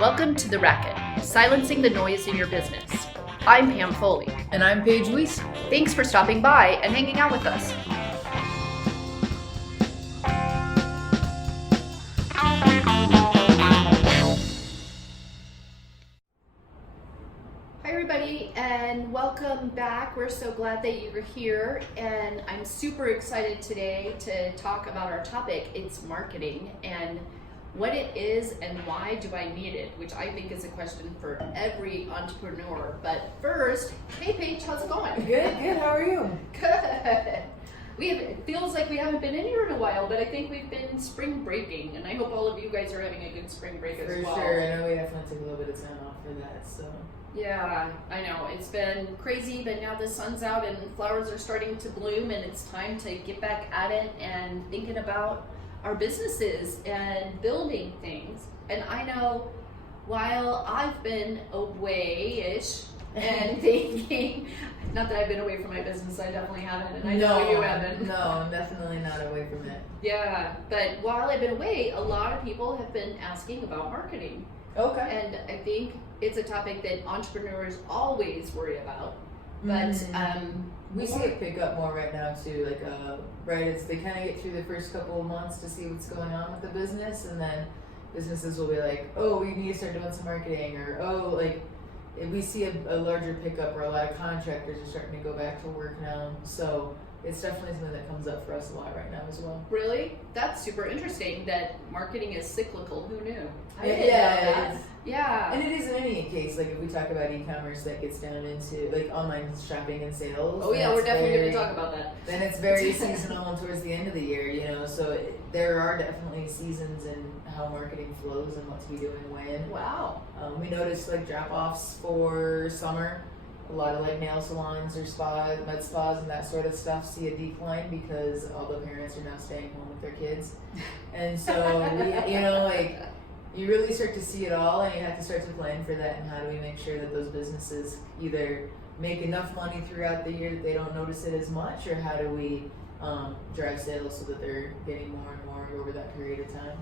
Welcome to the Racket, silencing the noise in your business. I'm Pam Foley. And I'm Paige Wiese. Thanks for stopping by and hanging out with us. Hi everybody, and welcome back. We're so glad that you're here, and I'm super excited today to talk about our topic. It's marketing and what it is and why do I need it, which I think is a question for every entrepreneur. But first, hey Paige, how's it going? Good, how are you? Good. It feels like we haven't been in here in a while, but I think we've been spring breaking, and I hope all of you guys are having a good spring break as well. For sure, I know we definitely took a little bit of time off for that, so. Yeah, I know, it's been crazy, but now the sun's out and flowers are starting to bloom, and it's time to get back at it and thinking about our businesses and building things. And I know while I've been away-ish and thinking, not that I've been away from my business, I definitely haven't, and I know you haven't. No, I'm definitely not away from it. Yeah, but while I've been away, a lot of people have been asking about marketing. Okay. And I think it's a topic that entrepreneurs always worry about. But we see it pick up more right now too. Like, right, it's they kind of get through the first couple of months to see what's going on with the business, and then businesses will be like, "Oh, we need to start doing some marketing," or "Oh, like." We see a larger pickup, or a lot of contractors are starting to go back to work now. So it's definitely something that comes up for us a lot right now as well. Really? That's super interesting that marketing is cyclical. Who knew? I Yeah, didn't know that. Yeah. And it is in any case, like if we talk about e-commerce, that gets down into like online shopping and sales. Oh yeah, we're definitely going to talk about that. Then it's very seasonal and towards the end of the year, you know, so there are definitely seasons in how marketing flows and what to be doing when. Wow. We noticed like drop-offs for summer. A lot of like nail salons or spas, med spas and that sort of stuff see a decline because all the parents are now staying home with their kids. And so, you know, like you really start to see it all, and you have to start to plan for that, and how do we make sure that those businesses either make enough money throughout the year that they don't notice it as much, or how do we drive sales so that they're getting more and more over that period of time.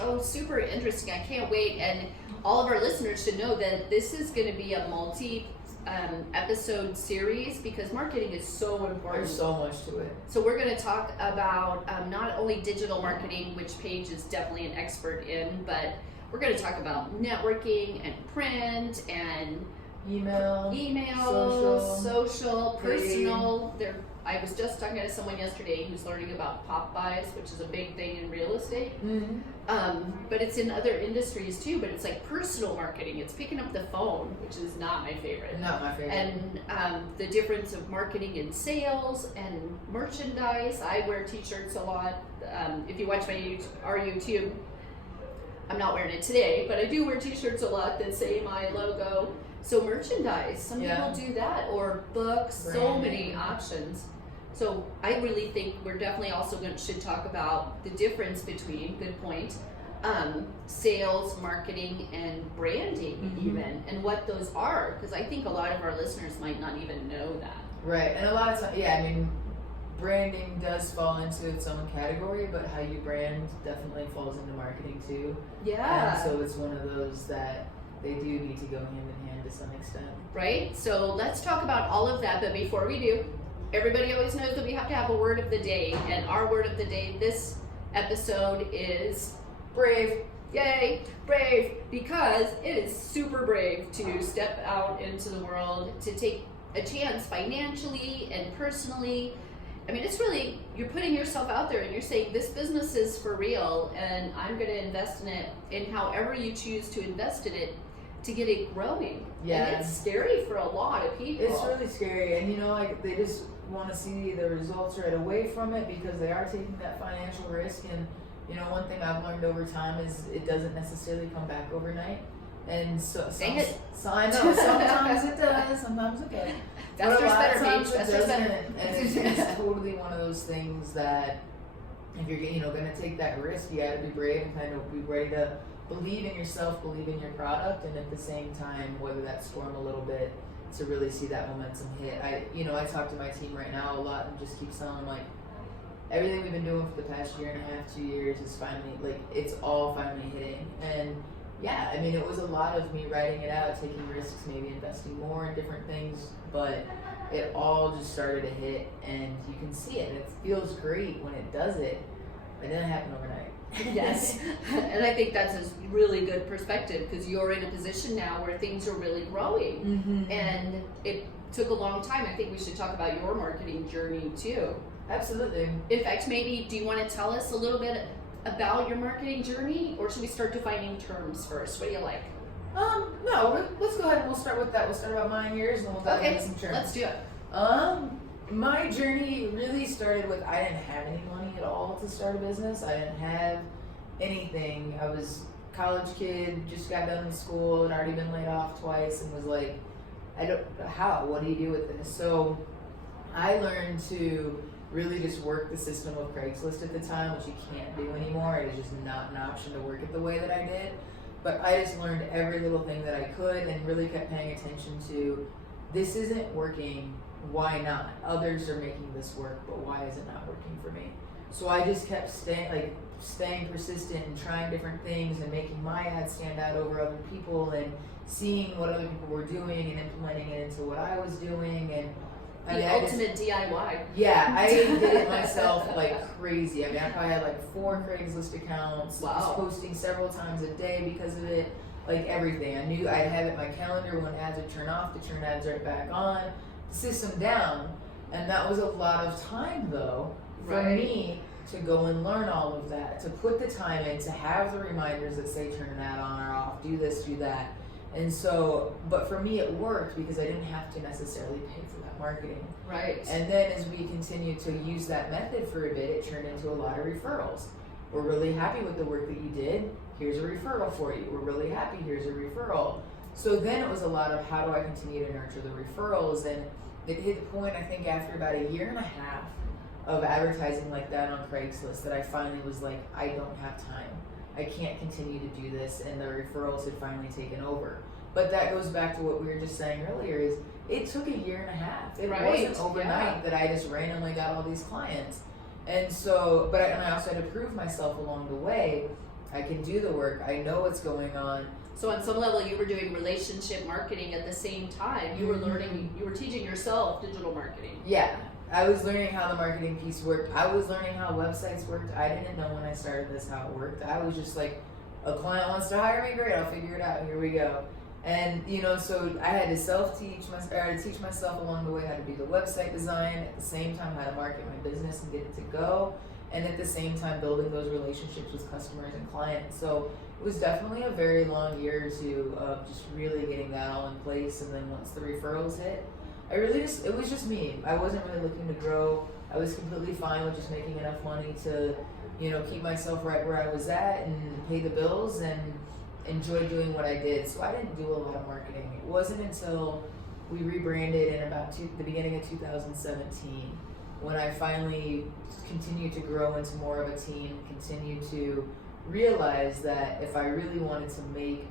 Oh, super interesting. I can't wait. And all of our listeners should know that this is going to be a multi-episode series because marketing is so important. There's so much to it. So we're going to talk about not only digital marketing, which Paige is definitely an expert in, but we're going to talk about networking and print and email, social, personal. I was just talking to someone yesterday who's learning about pop buys, which is a big thing in real estate. Mm-hmm. But it's in other industries too, but it's like personal marketing. It's picking up the phone, which is not my favorite. Not my favorite. And the difference of marketing and sales and merchandise. I wear t-shirts a lot. If you watch our YouTube, I'm not wearing it today, but I do wear t-shirts a lot that say my logo. So merchandise, some people do that, or books, branding. So many options. So I really think we're definitely also should talk about the difference between, good point, sales, marketing, and branding even, and what those are, because I think a lot of our listeners might not even know that. Right, and a lot of times, I mean, branding does fall into its own category, but how you brand definitely falls into marketing too. Yeah. And so it's one of those that they do need to go hand in hand to some extent. Right, so let's talk about all of that, but before we do, everybody always knows that we have to have a word of the day, and our word of the day this episode is brave. Yay, brave, because it is super brave to step out into the world, to take a chance financially and personally. I mean, it's really, you're putting yourself out there and you're saying, this business is for real and I'm going to invest in it, and however you choose to invest in it to get it growing. Yeah. And it's scary for a lot of people. It's really scary, and you know, like they just want to see the results right away from it because they are taking that financial risk. And you know, one thing I've learned over time is it doesn't necessarily come back overnight. And so I know sometimes it does, sometimes it doesn't. That's just better, Paige. That's just better. And it's totally one of those things that if you're going to take that risk, you got to be brave and kind of be ready to believe in yourself, believe in your product, and at the same time weather that storm a little bit to really see that momentum hit. I talk to my team right now a lot and just keep telling them, like, everything we've been doing for the past year and a half, 2 years is finally, like, it's all finally hitting. And yeah, I mean, it was a lot of me writing it out, taking risks, maybe investing more in different things, but it all just started to hit, and you can see it, and it feels great when it does it. It didn't happen overnight. Yes, and I think that's a really good perspective, because you're in a position now where things are really growing, Mm-hmm. and it took a long time. I think we should talk about your marketing journey too. Absolutely. In fact, maybe, do you want to tell us a little bit about your marketing journey, or should we start defining terms first? What do you like? No, let's go ahead and we'll start with that. We'll start about mine, yours, and then we'll dive into some terms. Let's do it. My journey really started with, I didn't have any money at all to start a business. I didn't have anything. I was a college kid, just got done with school, had already been laid off twice, and was like, what do you do with this? So I learned to really just work the system of Craigslist at the time, which you can't do anymore. It is just not an option to work it the way that I did. But I just learned every little thing that I could, and really kept paying attention to, this isn't working, why not? Others are making this work, but why is it not working for me? So I just kept staying persistent and trying different things and making my ad stand out over other people, and seeing what other people were doing and implementing it into what I was doing. And ultimate DIY. Yeah, I did it myself like crazy. I mean, I probably had like 4 Craigslist accounts. Wow. Was posting several times a day because of it. Like everything. I knew I'd have it in my calendar when ads would turn off to turn ads right back on. System down. And that was a lot of time though for me to go and learn all of that, to put the time in, to have the reminders that say turn an ad on or off, do this, do that. And so, but for me it worked because I didn't have to necessarily pay for that marketing. Right. And then as we continued to use that method for a bit, it turned into a lot of referrals. We're really happy with the work that you did. Here's a referral for you. We're really happy. Here's a referral. So then it was a lot of, how do I continue to nurture the referrals? And it hit the point, I think, after about a year and a half of advertising like that on Craigslist, that I finally was like, I don't have time. I can't continue to do this, and the referrals had finally taken over. But that goes back to what we were just saying earlier, is it took a year and a half. It wasn't overnight that I just randomly got all these clients. And so, and I also had to prove myself along the way. I can do the work. I know what's going on. So on some level, you were doing relationship marketing at the same time. You were learning, you were teaching yourself digital marketing. Yeah. I was learning how the marketing piece worked. I was learning how websites worked. I didn't know when I started this how it worked. I was just like, a client wants to hire me, great, I'll figure it out. Here we go. And so I had to teach myself along the way how to do the website design, at the same time how to market my business and get it to go, and at the same time building those relationships with customers and clients. So it was definitely a very long year or two of just really getting that all in place. And then once the referrals hit, it was just me. I wasn't really looking to grow. I was completely fine with just making enough money to, keep myself right where I was at and pay the bills and enjoy doing what I did. So I didn't do a lot of marketing. It wasn't until we rebranded in about the beginning of 2017 when I finally continued to grow into more of a team, continued to realize that if I really wanted to make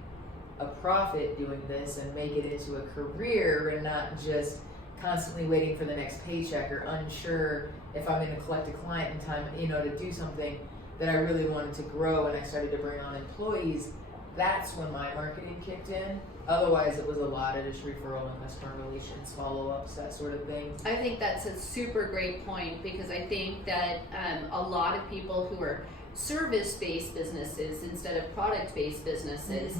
a profit doing this and make it into a career and not just constantly waiting for the next paycheck or unsure if I'm going to collect a client in time, to do something, that I really wanted to grow and I started to bring on employees. That's when my marketing kicked in. Otherwise, it was a lot of just referral and customer relations, follow-ups, that sort of thing. I think that's a super great point, because I think that a lot of people who are service-based businesses instead of product-based businesses,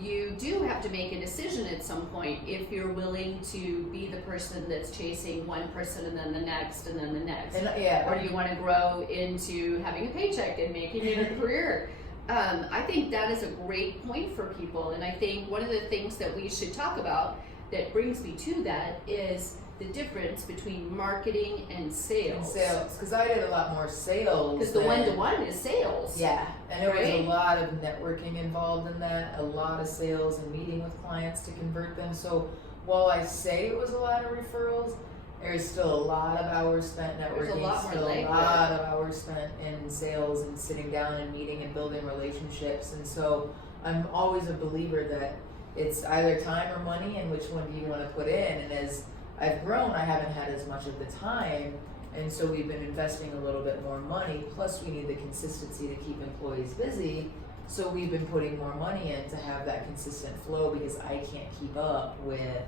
you do have to make a decision at some point if you're willing to be the person that's chasing one person and then the next and then the next. Or do you want to grow into having a paycheck and making it a career? I think that is a great point for people, and I think one of the things that we should talk about that brings me to that is the difference between marketing and sales. Because I did a lot more sales. Because the one-to-one is sales. Yeah, and there was a lot of networking involved in that, a lot of sales and meeting with clients to convert them. So while I say it was a lot of referrals, there's still a lot of hours spent networking, a lot of hours spent in sales and sitting down and meeting and building relationships. And so I'm always a believer that it's either time or money, and which one do you want to put in. And as I've grown, I haven't had as much of the time, And so we've been investing a little bit more money, plus we need the consistency to keep employees busy. So we've been putting more money in to have that consistent flow, because I can't keep up with,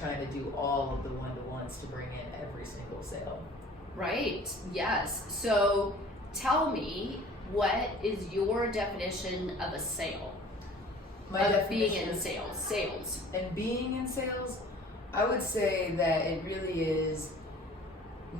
trying to do all of the one-to-ones to bring in every single sale. Right, yes. So tell me, what is your definition of a sale? Being in sales. And being in sales, I would say that it really is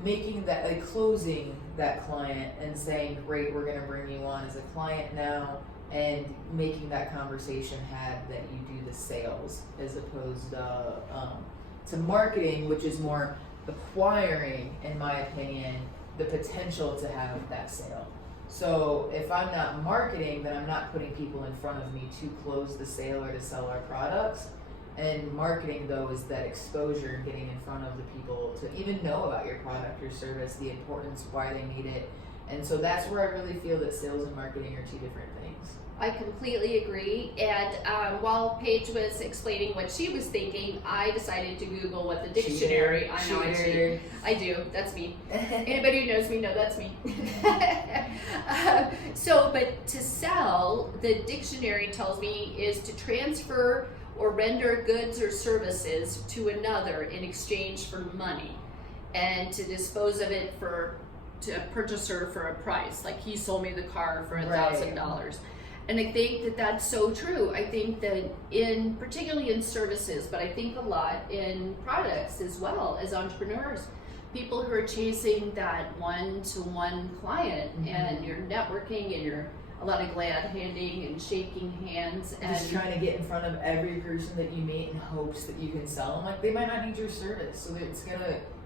making that, like closing that client and saying, great, we're going to bring you on as a client now, and making that conversation have that you do the sales, as opposed to marketing, which is more acquiring, in my opinion, the potential to have that sale. So if I'm not marketing, then I'm not putting people in front of me to close the sale or to sell our products. And marketing, though, is that exposure and getting in front of the people to even know about your product or service, the importance, why they need it. And so that's where I really feel that sales and marketing are two different things. I completely agree. And while Paige was explaining what she was thinking, I decided to Google what the dictionary. I know I do. That's me. Anybody who knows me know that's me. But to sell, the dictionary tells me is to transfer or render goods or services to another in exchange for money, and to dispose of it to a purchaser for a price. Like, he sold me the car for $1,000. And I think that that's so true. I think that particularly in services, but I think a lot in products as well, as entrepreneurs, people who are chasing that one-to-one client, and you're networking, and you're a lot of glad handing and shaking hands, and just trying to get in front of every person that you meet in hopes that you can sell them. Like, they might not need your service, so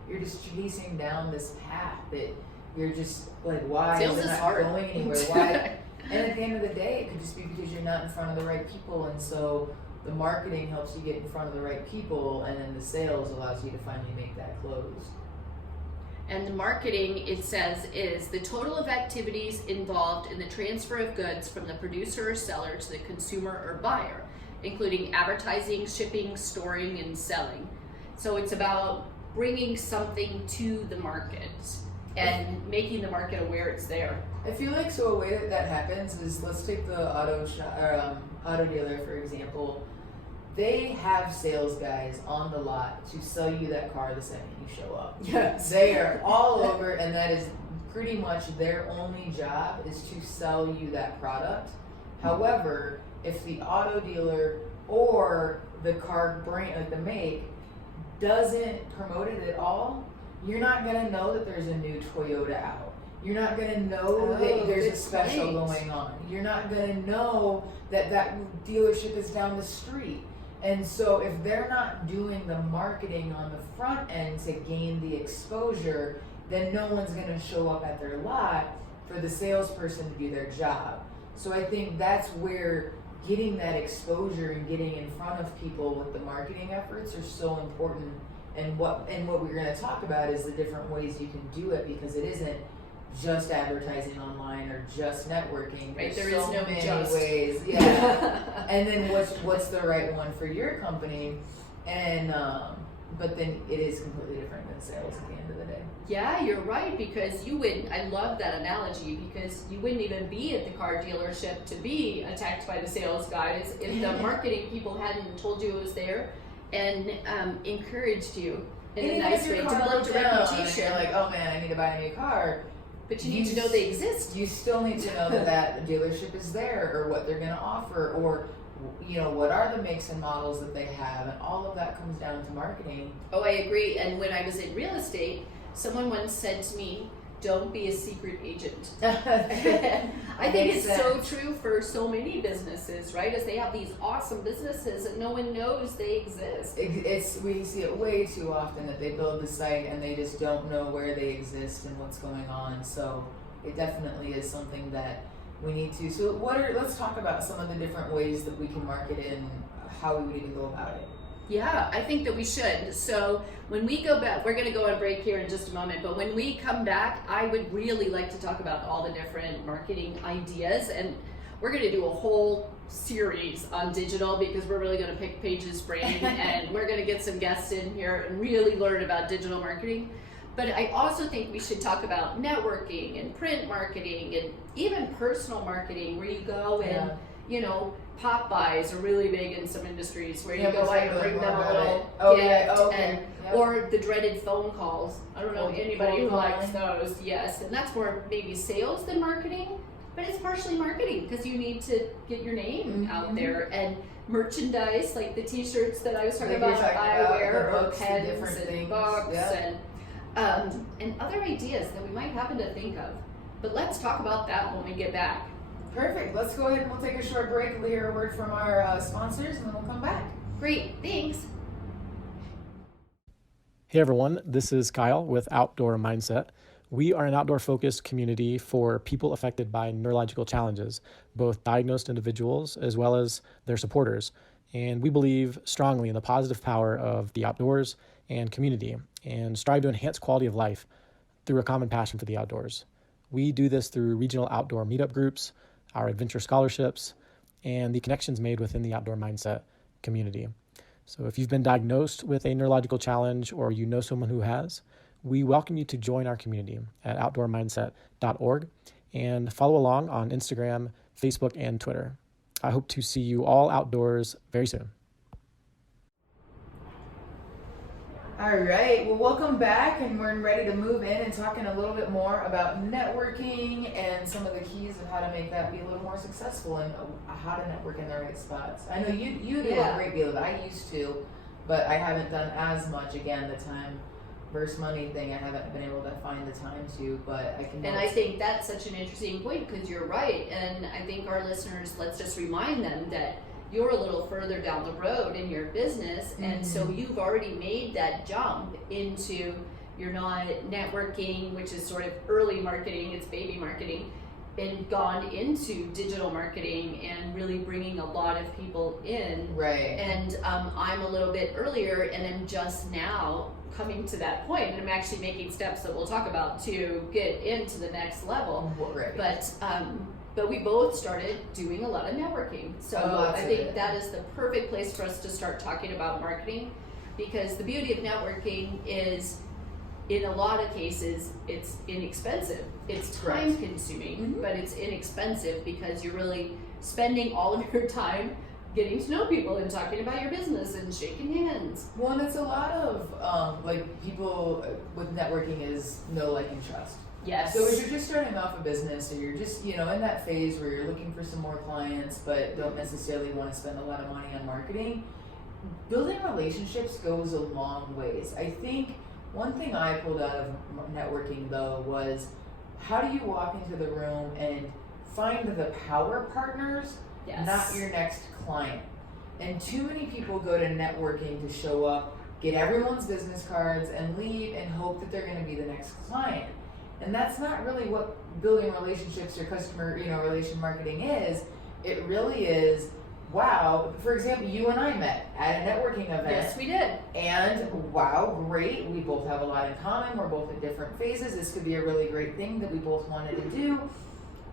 you're just chasing down this path that you're just like, why is it not going anywhere? Why? And at the end of the day, it could just be because you're not in front of the right people. And so the marketing helps you get in front of the right people, and then the sales allows you to finally make that close. And the marketing, it says, is the total of activities involved in the transfer of goods from the producer or seller to the consumer or buyer, including advertising, shipping, storing, and selling. So it's about bringing something to the market and making the market aware it's there. I feel like, so a way that happens is, let's take the auto dealer, for example. They have sales guys on the lot to sell you that car the second you show up. Yes. They are all over, and that is pretty much their only job, is to sell you that product. However, if the auto dealer or the car brand, like the make, doesn't promote it at all, you're not going to know that there's a new Toyota out. You're not going to know that there's a special going on. You're not going to know that dealership is down the street. And so if they're not doing the marketing on the front end to gain the exposure, then no one's going to show up at their lot for the salesperson to do their job. So I think that's where getting that exposure and getting in front of people with the marketing efforts are so important. And what we're going to talk about is the different ways you can do it, because it isn't just advertising online or just networking. Right, There's there is so no many just ways. Yeah. And then what's the right one for your company? And but then it is completely different than sales at the end of the day. Yeah, you're right, because you wouldn't, I love that analogy, because you wouldn't even be at the car dealership to be attacked by the sales guys if the marketing people hadn't told you it was there and encouraged you in a nice way, developed a reputation. You're like, oh man, I need to buy a new car. But you need to know they exist. You still need to know that dealership is there, or what they're going to offer, or what are the makes and models that they have, and all of that comes down to marketing. Oh, I agree. And when I was in real estate, someone once said to me, don't be a secret agent. I think it's so true for so many businesses, right? As they have these awesome businesses and no one knows they exist. We see it way too often that they build the site and they just don't know where they exist and what's going on. So it definitely is something that we need to. So let's talk about some of the different ways that we can market it and how we would even go about it. Yeah, I think that we should. So when we go back, we're going to go on break here in just a moment, but when we come back, I would really like to talk about all the different marketing ideas, and we're going to do a whole series on digital, because we're really going to pick Paige's brain and we're going to get some guests in here and really learn about digital marketing. But I also think we should talk about networking and print marketing and even personal marketing, where you go and, you know, pop buys are really big in some industries, where you go out and bring them a little gift, or the dreaded phone calls. I don't know anybody who likes those. Yes, and that's more maybe sales than marketing, but it's partially marketing because you need to get your name out there, and merchandise like the t-shirts that I was talking about, I wear, or pens and books and other ideas that we might happen to think of. But let's talk about that when we get back. Perfect. Let's go ahead and we'll take a short break. We'll hear a word from our sponsors, and then we'll come back. Great. Thanks. Hey everyone, this is Kyle with Outdoor Mindset. We are an outdoor-focused community for people affected by neurological challenges, both diagnosed individuals as well as their supporters. And we believe strongly in the positive power of the outdoors and community, and strive to enhance quality of life through a common passion for the outdoors. We do this through regional outdoor meetup groups, our adventure scholarships, and the connections made within the Outdoor Mindset community. So if you've been diagnosed with a neurological challenge, or you know someone who has, we welcome you to join our community at outdoormindset.org and follow along on Instagram, Facebook, and Twitter. I hope to see you all outdoors very soon. All right, well, welcome back, and we're ready to move in and talking a little bit more about networking and some of the keys of how to make that be a little more successful, and how to network in the right spots. I know you do a great deal of it. I used to, but I haven't done as much. Again, the time versus money thing, I haven't been able to find the time to, but I can. And I think that's such an interesting point, because you're right, and I think our listeners, let's just remind them that you're a little further down the road in your business, and so you've already made that jump into, you're not networking, which is sort of early marketing, it's baby marketing, and gone into digital marketing and really bringing a lot of people in. Right. And I'm a little bit earlier, and I'm just now coming to that point, and I'm actually making steps that we'll talk about to get into the next level. Right. But we both started doing a lot of networking. So I think that is the perfect place for us to start talking about marketing, because the beauty of networking is, in a lot of cases, it's inexpensive. It's time consuming, but it's inexpensive because you're really spending all of your time getting to know people and talking about your business and shaking hands. Well, and it's a lot of people with networking is know, like, and trust. Yes. So as you're just starting off a business, or you're just, in that phase where you're looking for some more clients but don't necessarily want to spend a lot of money on marketing, building relationships goes a long ways. I think one thing I pulled out of networking, though, was how do you walk into the room and find the power partners, not your next client. And too many people go to networking to show up, get everyone's business cards, and leave and hope that they're going to be the next client. And that's not really what building relationships or customer, relation marketing is. It really is, wow, for example, you and I met at a networking event. Yes, we did. And wow, great, we both have a lot in common. We're both at different phases. This could be a really great thing that we both wanted to do.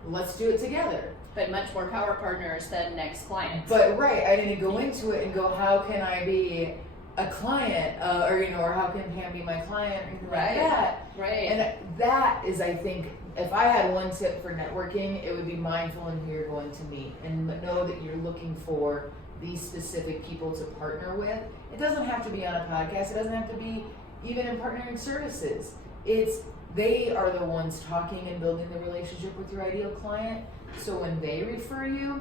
Let's do it together. But much more power partners than next clients. But I didn't go into it and go, how can I be a client, or how can Pam be my client, or anything like that. Right. And that is, I think, if I had one tip for networking, it would be mindful in who you're going to meet, and know that you're looking for these specific people to partner with. It doesn't have to be on a podcast. It doesn't have to be even in partnering services. They are the ones talking and building the relationship with your ideal client. So when they refer you,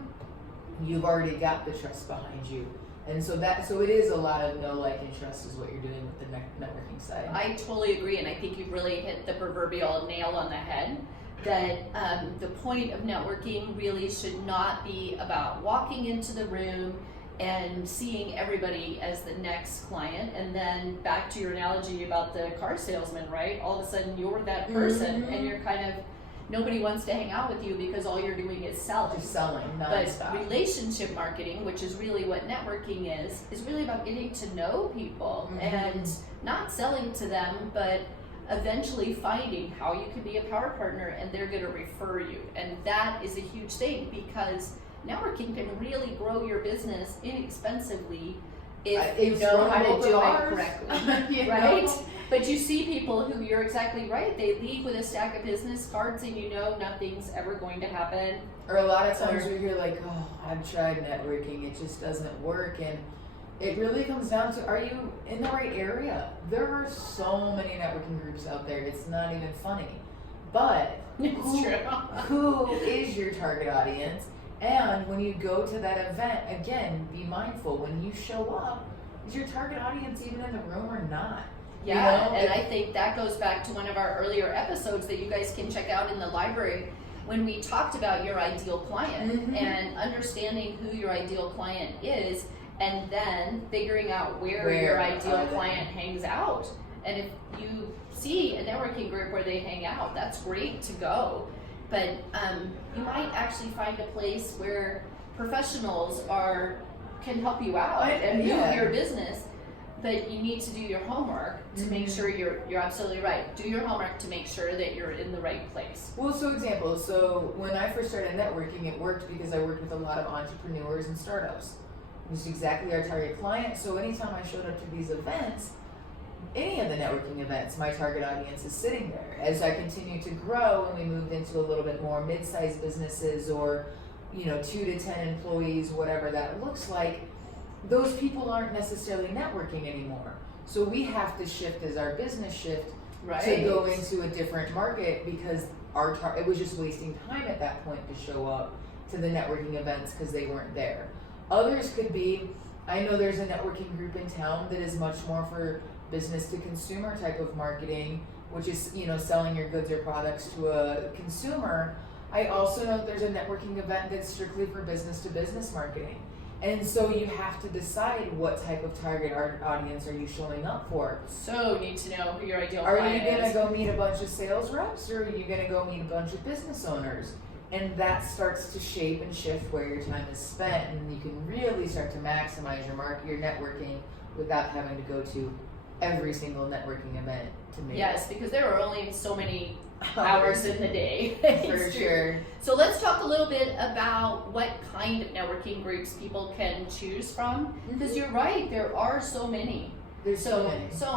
you've already got the trust behind you. And so it is a lot of know, like, and trust is what you're doing with the networking side. I totally agree, and I think you've really hit the proverbial nail on the head, that the point of networking really should not be about walking into the room and seeing everybody as the next client, and then back to your analogy about the car salesman, right? All of a sudden you're that person, and you're kind of, nobody wants to hang out with you because all you're doing is selling. Just selling, nonstop. But relationship marketing, which is really what networking is really about getting to know people and not selling to them, but eventually finding how you can be a power partner, and they're going to refer you. And that is a huge thing, because networking can really grow your business inexpensively if you It's know one how of to both do of it ours. correctly, You right? know? But you see people who, you're exactly right, they leave with a stack of business cards and you know nothing's ever going to happen. Or a lot of times we hear like, oh, I've tried networking, it just doesn't work. And it really comes down to, are you in the right area? There are so many networking groups out there, it's not even funny. But who is your target audience? And when you go to that event, again, be mindful. When you show up, is your target audience even in the room or not? Yeah, and I think that goes back to one of our earlier episodes that you guys can check out in the library when we talked about your ideal client and understanding who your ideal client is, and then figuring out where your ideal client hangs out. And if you see a networking group where they hang out, that's great to go. But you might actually find a place where professionals can help you out and move your business. But you need to do your homework to make sure you're absolutely right. Do your homework to make sure that you're in the right place. Well, so when I first started networking, it worked because I worked with a lot of entrepreneurs and startups. It was exactly our target client. So anytime I showed up to these events, any of the networking events, my target audience is sitting there. As I continue to grow and we moved into a little bit more mid-sized businesses or, 2 to 10 employees, whatever that looks like, those people aren't necessarily networking anymore. So we have to shift as our business shift to go into a different market because it was just wasting time at that point to show up to the networking events because they weren't there. Others could be, I know there's a networking group in town that is much more for business to consumer type of marketing, which is, selling your goods or products to a consumer. I also know there's a networking event that's strictly for business to business marketing. And so you have to decide what type of target audience are you showing up for. So you need to know who your ideal client is. client Are you going to go meet a bunch of sales reps or are you going to go meet a bunch of business owners? And that starts to shape and shift where your time is spent, and you can really start to maximize your networking without having to go to every single networking event to make Yes, because there are only so many hours in the day. For sure. So let's talk a little bit about what kind of networking groups people can choose from, because you're right, there are so many. There's so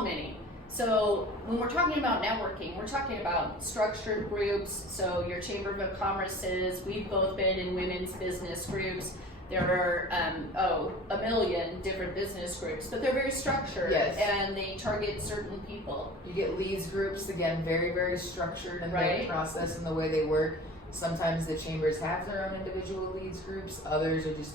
many. So when we're talking about networking, we're talking about structured groups. So your Chamber of Commerce's, we've both been in women's business groups. There are a million different business groups, but they're very structured and they target certain people. You get leads groups, again, very, very structured in their process and the way they work. Sometimes the chambers have their own individual leads groups, others are just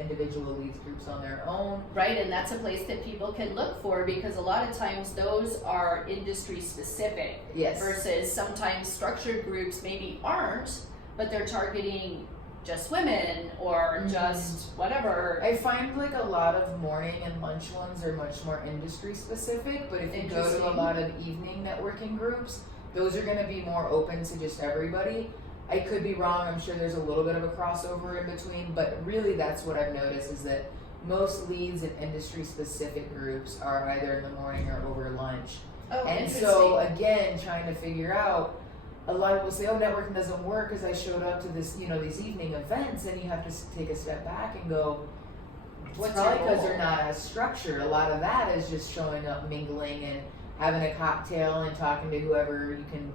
individual leads groups on their own. Right, and that's a place that people can look for because a lot of times those are industry specific versus sometimes structured groups maybe aren't, but they're targeting just women or just whatever. I find like a lot of morning and lunch ones are much more industry specific, but if you go to a lot of evening networking groups, those are going to be more open to just everybody. I could be wrong, I'm sure there's a little bit of a crossover in between, but really that's what I've noticed is that most leads in industry specific groups are either in the morning or over lunch. And so again, trying to figure out, a lot of people say, oh, networking doesn't work because I showed up to this, these evening events, and you have to take a step back and go, it's probably because they're not as structured. A lot of that is just showing up, mingling, and having a cocktail and talking to whoever you can,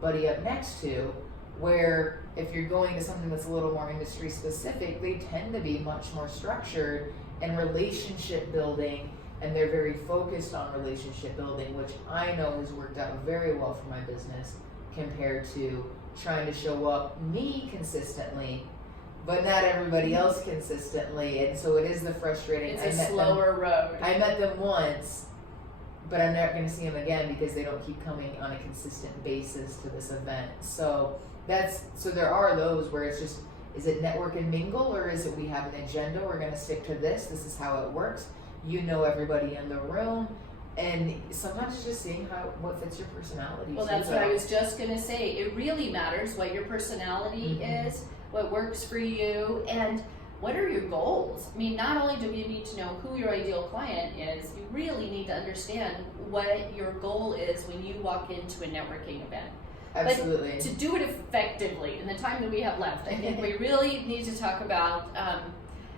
buddy up next to. Where if you're going to something that's a little more industry specific, they tend to be much more structured and relationship building, and they're very focused on relationship building, which I know has worked out very well for my business compared to trying to show up me consistently, but not everybody else consistently. And so it is the frustrating. It's a slower road. I met them once, but I'm never going to see them again because they don't keep coming on a consistent basis to this event. So there are those where it's just, is it network and mingle, or is it we have an agenda, we're going to stick to this is how it works, everybody in the room, and sometimes it's just seeing what fits your personality. Well, that's what I was just going to say. It really matters what your personality is, what works for you, and what are your goals? I mean, not only do you need to know who your ideal client is, you really need to understand what your goal is when you walk into a networking event. Absolutely. But to do it effectively in the time that we have left, I think we really need to talk about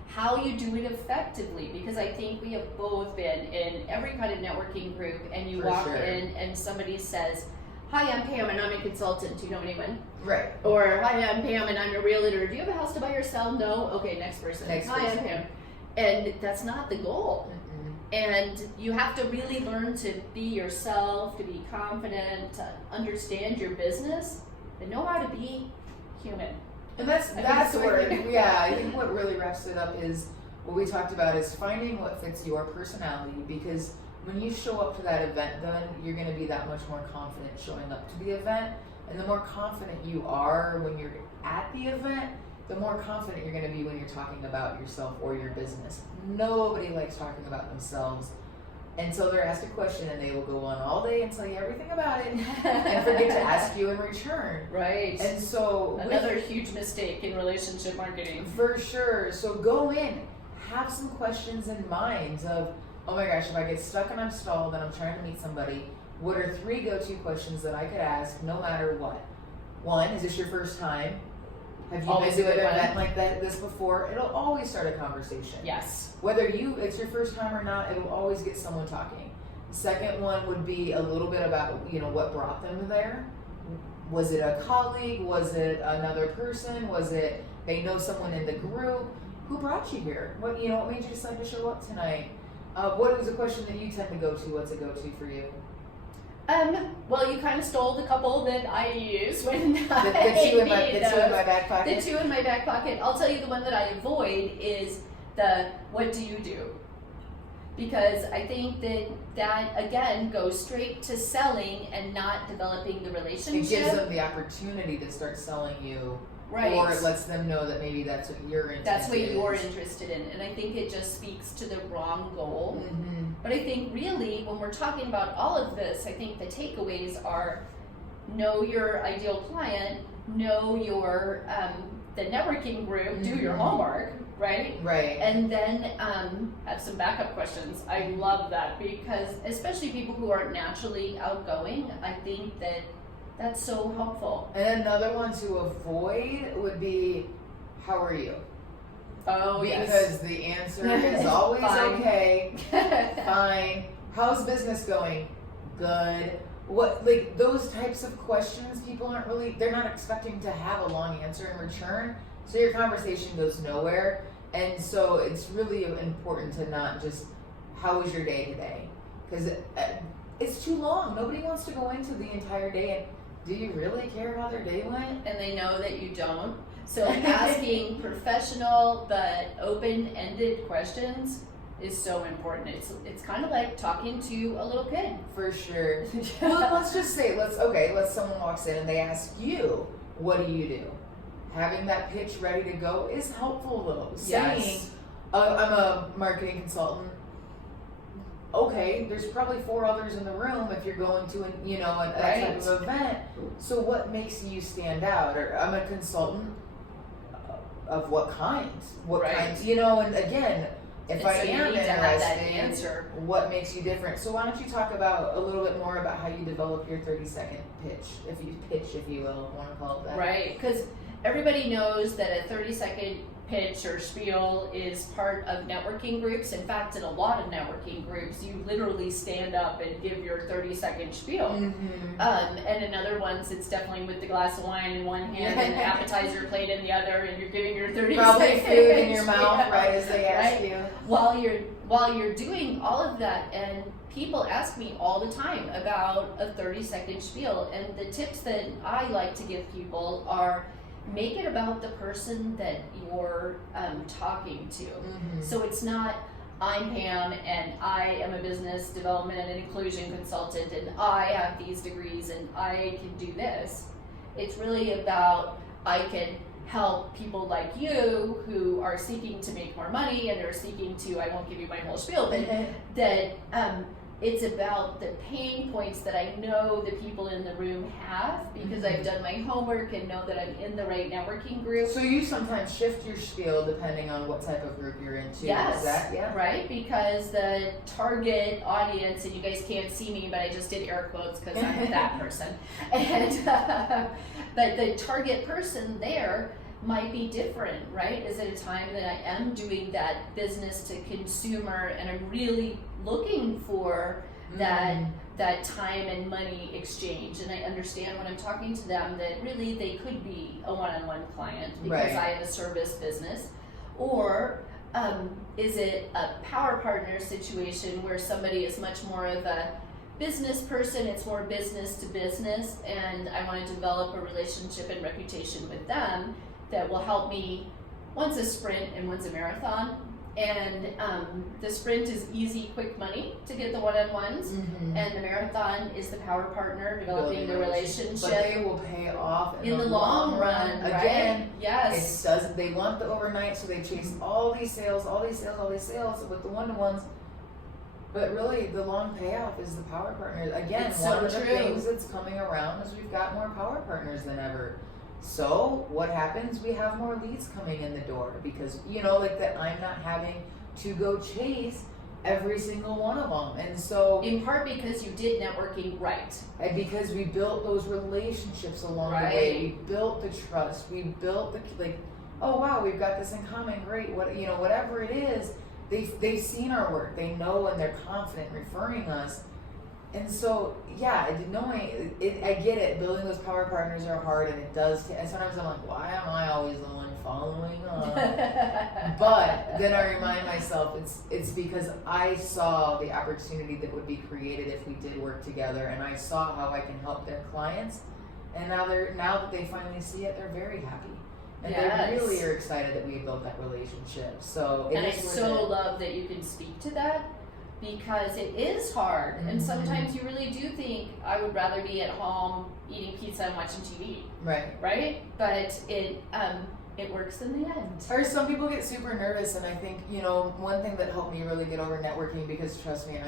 how you do it effectively, because I think we have both been in every kind of networking group, and you For walk sure. in and somebody says, "Hi, I'm Pam and I'm a consultant. Do you know anyone?" Right. Or, "Hi, I'm Pam and I'm a realtor. Do you have a house to buy or sell?" "No." "Okay, next person." Next "Hi, person. I'm Pam." And that's not the goal. And you have to really learn to be yourself, to be confident, to understand your business, and know how to be human. And that's the word. I think what really wraps it up is what we talked about is finding what fits your personality, because when you show up to that event, then you're going to be that much more confident showing up to the event. And the more confident you are when you're at the event, the more confident you're going to be when you're talking about yourself or your business. Nobody likes talking about themselves until they're asked a question, and they will go on all day and tell you everything about it and forget to ask you in return. Right. And so Another huge mistake in relationship marketing. for sure. So go in, have some questions in mind of, oh my gosh, if I get stuck and I'm stalled and I'm trying to meet somebody, what are 3 go-to questions that I could ask no matter what? 1, is this your first time? Have you Always been a to an good one. event like this before? It'll always start a conversation. Yes. Whether it's your first time or not, it'll always get someone talking. Second one would be a little bit about, what brought them there. Was it a colleague? Was it another person? Was it they know someone in the group? Who brought you here? What made you decide to show up tonight? What is a question that you tend to go to? What's a go-to for you? Well, you kind of stole the couple that I use when The 2 in my back The pocket. 2 in my back pocket. I'll tell you the one that I avoid is the "what do you do?" Because I think that again goes straight to selling and not developing the relationship. It gives them the opportunity to start selling you, Right. or it lets them know that maybe that's what you're interested in. That's what you're interested in, and I think it just speaks to the wrong goal. Mm-hmm. But I think really, when we're talking about all of this, I think the takeaways are: know your ideal client, know your the networking group, do your Mhm. homework, right? Right. And then have some backup questions. I love that, because especially people who aren't naturally outgoing, I think that's so helpful. And another one to avoid would be, how are you? Oh, Because the answer is always Fine. okay. Fine. How's business going? Good. Those types of questions, people they're not expecting to have a long answer in return. So your conversation goes nowhere. And so it's really important to not just, how was your day today? Because it's too long. Nobody wants to go into the entire day and, do you really care how their day went? And they know that you don't. So asking professional but open-ended questions is so important. It's kind of like talking to a little kid. For sure. Well, let's just say, someone walks in and they ask you, what do you do? Having that pitch ready to go is helpful though. Yes. Saying, I'm a marketing consultant. Okay, there's probably 4 others in the room if you're going to that type of event. So what makes you stand out? Or I'm a consultant of what kind? What Right. kind? And again, if And I so you am need to have that interested, answer. what makes you different? So why don't you talk about a little bit more about how you develop your 30-second pitch, if you will, want to call it that. Right, because everybody knows that a 30-second pitch or spiel is part of networking groups. In fact, in a lot of networking groups, you literally stand up and give your 30-second spiel. Mm-hmm. And in other ones, it's definitely with the glass of wine in one hand and the appetizer plate in the other, and you're giving your 30 Probably seconds. food in your mouth, Yeah. right, as they ask Right. you. While you're doing all of that, and people ask me all the time about a 30-second spiel, and the tips that I like to give people are: make it about the person that you're talking to. Mm-hmm. So it's not, I'm Pam and I am a business development and inclusion consultant and I have these degrees and I can do this. It's really about, I can help people like you who are seeking to make more money and are seeking to, I won't give you my whole spiel, but that it's about the pain points that I know the people in the room have, because I've done my homework and know that I'm in the right networking group. So you sometimes shift your spiel depending on what type of group you're into. Yes, Is that, yeah? right, because the target audience, and you guys can't see me, but I just did air quotes because I'm that person. And but the target person there might be different, right? Is it a time that I am doing that business to consumer and I'm really looking for that time and money exchange, and I understand when I'm talking to them that really they could be a one-on-one client because I have a service business, or is it a power partner situation where somebody is much more of a business person, it's more business to business, and I want to develop a relationship and reputation with them that will help me. One's a sprint and one's a marathon. And the sprint is easy, quick money to get the one-on-ones, and the marathon is the power partner, developing the relationship. But they will pay off in the long run. Again, right? Yes. It doesn't. They want the overnight, so they chase all these sales with the one-to-ones. But really, the long payoff is the power partners. Again, it's one so of the true. things that's coming around is we've got more power partners than ever. So what happens? We have more leads coming in the door because, like that I'm not having to go chase every single one of them. And so in part because you did networking right. And because we built those relationships along the way. We built the trust. We built the, oh wow, we've got this in common, great. Whatever it is, they've seen our work. They know and they're confident referring us. And so, I get it. Building those power partners are hard, and it does. And sometimes I'm like, why am I always the one following up? But then I remind myself, it's because I saw the opportunity that would be created if we did work together, and I saw how I can help their clients. And now that they finally see it, they're very happy, and they really are excited that we built that relationship. So, I love that you can speak to that. Because it is hard, and sometimes you really do think I would rather be at home eating pizza and watching TV. Right? But it works in the end. Or some people get super nervous, and I think one thing that helped me really get over networking, because trust me,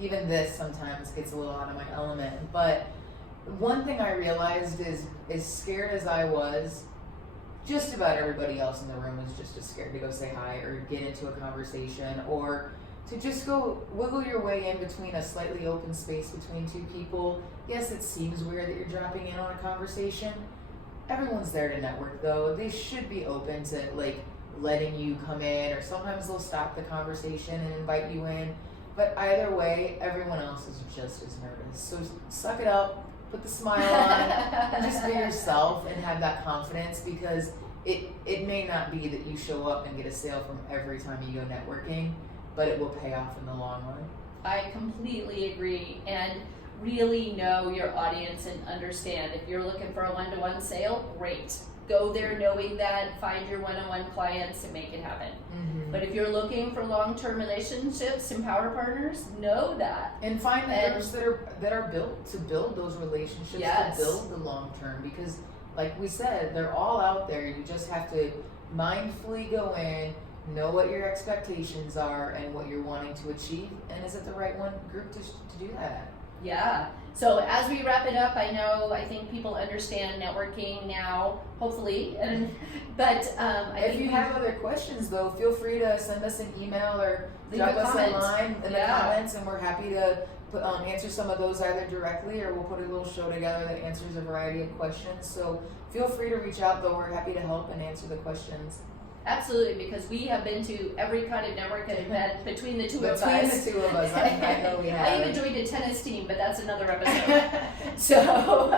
even this sometimes gets a little out of my element. But one thing I realized is, as scared as I was, just about everybody else in the room was just as scared to go say hi or get into a conversation or to just go wiggle your way in between a slightly open space between two people. Yes, it seems weird that you're dropping in on a conversation. Everyone's there to network, though. They should be open to letting you come in, or sometimes they'll stop the conversation and invite you in. But either way, everyone else is just as nervous. So suck it up, put the smile on, and just be yourself and have that confidence, because it may not be that you show up and get a sale from every time you go networking, but it will pay off in the long run. I completely agree, and really know your audience and understand. If you're looking for a one-to-one sale, great. Go there knowing that, find your one-on-one clients and make it happen. But if you're looking for long-term relationships and power partners, know that. And find the groups that are built to build those relationships, to build the long-term, because like we said, they're all out there. You just have to mindfully go in, know what your expectations are and what you're wanting to achieve, and is it the right group to do that? Yeah. So as we wrap it up, I think people understand networking now, hopefully. But if you have other questions, though, feel free to send us an email or drop us a line in the comments, and we're happy to answer some of those either directly, or we'll put a little show together that answers a variety of questions. So feel free to reach out, though. We're happy to help and answer the questions. Absolutely, because we have been to every kind of networking event between the two of us. I know we have. I even joined a tennis team, but that's another episode. So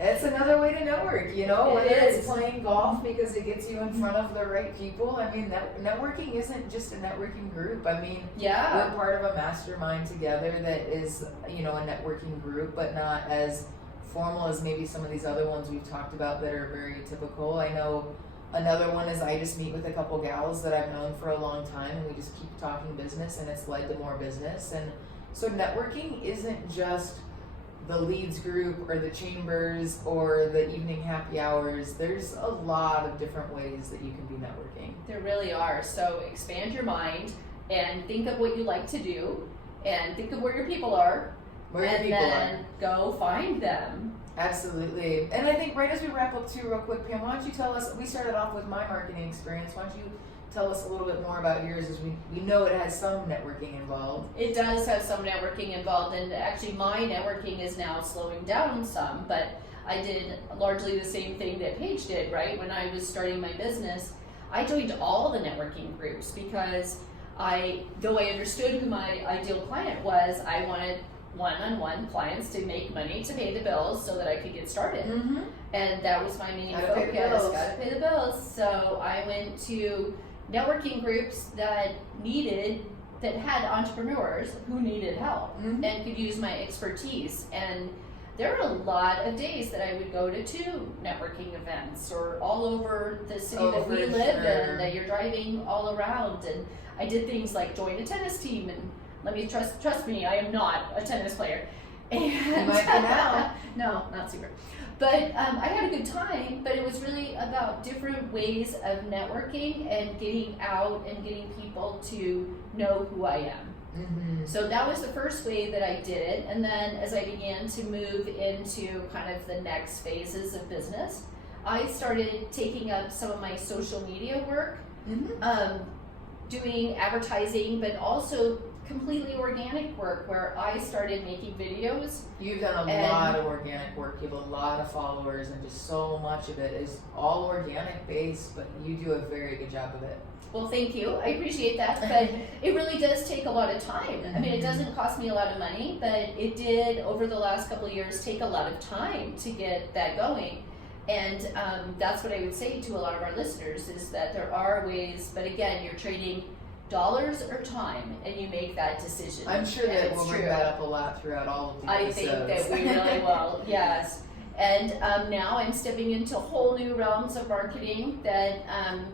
it's another way to network, whether it's playing golf because it gets you in front of the right people. I mean, networking isn't just a networking group. I mean, we're part of a mastermind together that is, a networking group, but not as formal as maybe some of these other ones we've talked about that are very typical. I know another one is I just meet with a couple gals that I've known for a long time, and we just keep talking business, and it's led to more business. And so networking isn't just the leads group or the chambers or the evening happy hours. There's a lot of different ways that you can be networking. There really are. So expand your mind and think of what you like to do, and think of where your people are, then go find them. Absolutely. And I think right as we wrap up too, real quick, Pam, why don't you tell us, we started off with my marketing experience, why don't you tell us a little bit more about yours, as we know it has some networking involved. It does have some networking involved, and actually my networking is now slowing down some, but I did largely the same thing that Paige did, right? When I was starting my business, I joined all the networking groups because though I understood who my ideal client was, I wanted one-on-one clients to make money to pay the bills so that I could get started. Mm-hmm. And that was my main Gotta focus. pay the bills. Gotta pay the bills. So I went to networking groups that had entrepreneurs who needed help Mm-hmm. and could use my expertise. And there were a lot of days that I would go to 2 networking events or all over the city that we live in, that you're driving all around. And I did things like join a tennis team, and let me trust me, I am not a tennis player. And You might be now. No, not super. But I had a good time, but it was really about different ways of networking and getting out and getting people to know who I am. Mm-hmm. So that was the first way that I did it. And then as I began to move into kind of the next phases of business, I started taking up some of my social media work, Mm-hmm. doing advertising, but also completely organic work where I started making videos. You've done a lot of organic work. You have a lot of followers, and just so much of it is all organic based, but you do a very good job of it. Well, thank you. I appreciate that, but it really does take a lot of time. I mean, it doesn't cost me a lot of money, but it did over the last couple of years take a lot of time to get that going. And that's what I would say to a lot of our listeners is that there are ways, but again, you're trading dollars or time, and you make that decision. I'm sure And that it's we'll bring true. that up a lot throughout all of the episodes. I think that we really will, yes. And now I'm stepping into whole new realms of marketing that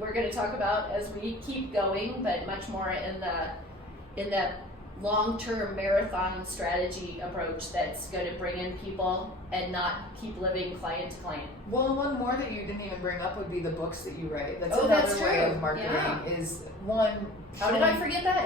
we're going to talk about as we keep going, but much more in that long-term marathon strategy approach that's going to bring in people and not keep living client to client. Well, one more that you didn't even bring up would be the books that you write. That's Oh, another that's way true. of marketing. Yeah. Is one. How did I forget that?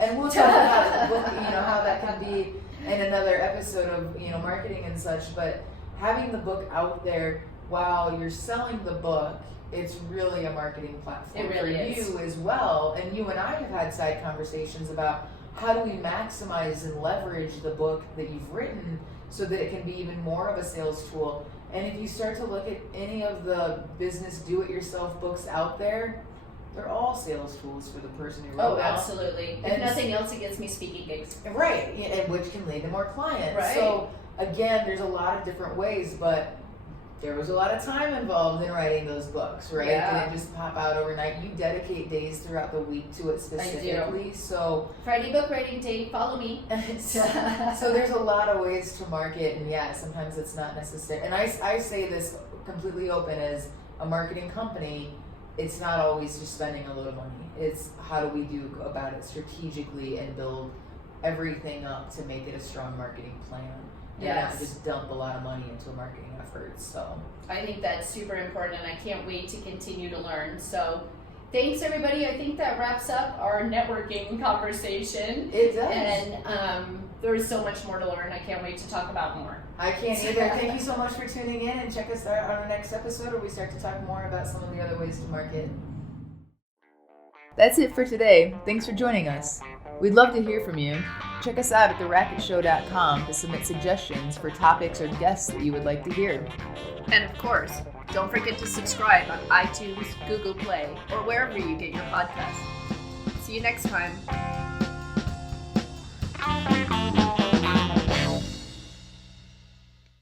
And we'll talk about how that can be in another episode of marketing and such. But having the book out there while you're selling the book, it's really a marketing platform It really for is. you as well. And you and I have had side conversations about how do we maximize and leverage the book that you've written so that it can be even more of a sales tool. And if you start to look at any of the business do-it-yourself books out there, they're all sales tools for the person who wrote Oh, them. absolutely. If And- nothing else, it gets me speaking gigs. Right, and which can lead to more clients. Right. So again, there's a lot of different ways, but there was a lot of time involved in writing those books, right? Yeah. Didn't just pop out overnight. You dedicate days throughout the week to it specifically. So Friday book writing day, follow me. so there's a lot of ways to market, and yeah, sometimes it's not necessary. And I say this completely open as a marketing company. It's not always just spending a load of money. It's how do we do about it strategically and build everything up to make it a strong marketing plan. And Yes. not just dump a lot of money into a marketing effort. So I think that's super important, and I can't wait to continue to learn. So thanks, everybody. I think that wraps up our networking conversation. it does. And there's so much more to learn. I can't wait to talk about more. I can't either. Thank you so much for tuning in, and check us out on our next episode where we start to talk more about some of the other ways to market. That's it for today. Thanks for joining us. We'd love to hear from you. Check us out at theracketshow.com to submit suggestions for topics or guests that you would like to hear. And of course, don't forget to subscribe on iTunes, Google Play, or wherever you get your podcasts. See you next time.